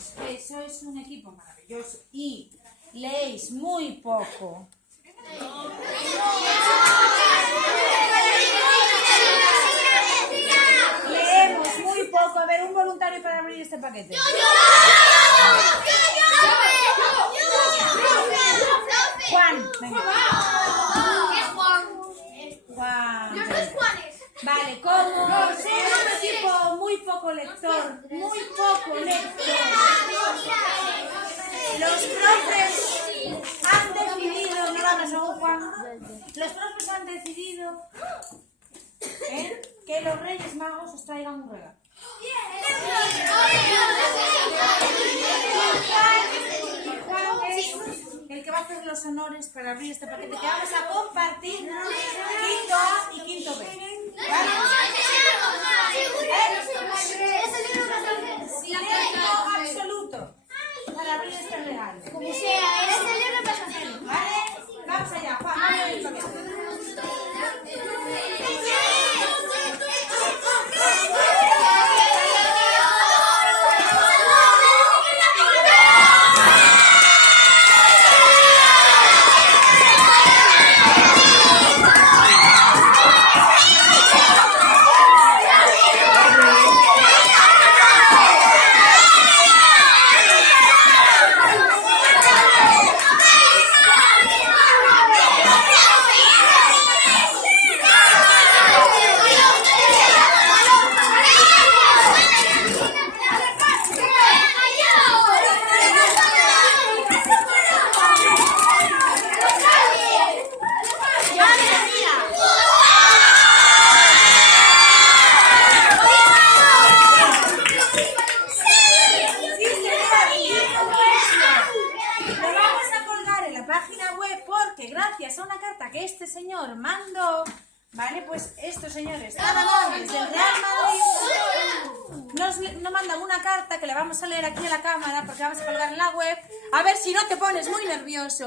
niños, que sois un equipo maravilloso y leéis muy poco. Leemos muy poco. A ver, un voluntario para abrir este paquete. Juan, venga. Juan. Vale, como soy un equipo muy poco lector, los profes han decidido, no lo hagas aún, Juan, los profes han decidido que los Reyes Magos os traigan un regalo. Juan es el que va a hacer los honores para abrir este paquete que vamos a compartir quinto A y quinto B. ¿Vale? Silencio absoluto para abrir este regalo. Como sea, eres el libro pasajero. ¿Vale? Vamos allá, Juan, vamos a abrir el paquete. Página web porque gracias a una carta que este señor mandó, vale, pues estos señores tan amables del Real Madrid nos mandan una carta que le vamos a leer aquí a la cámara porque vamos a colgar en la web, a ver si no te pones muy nervioso.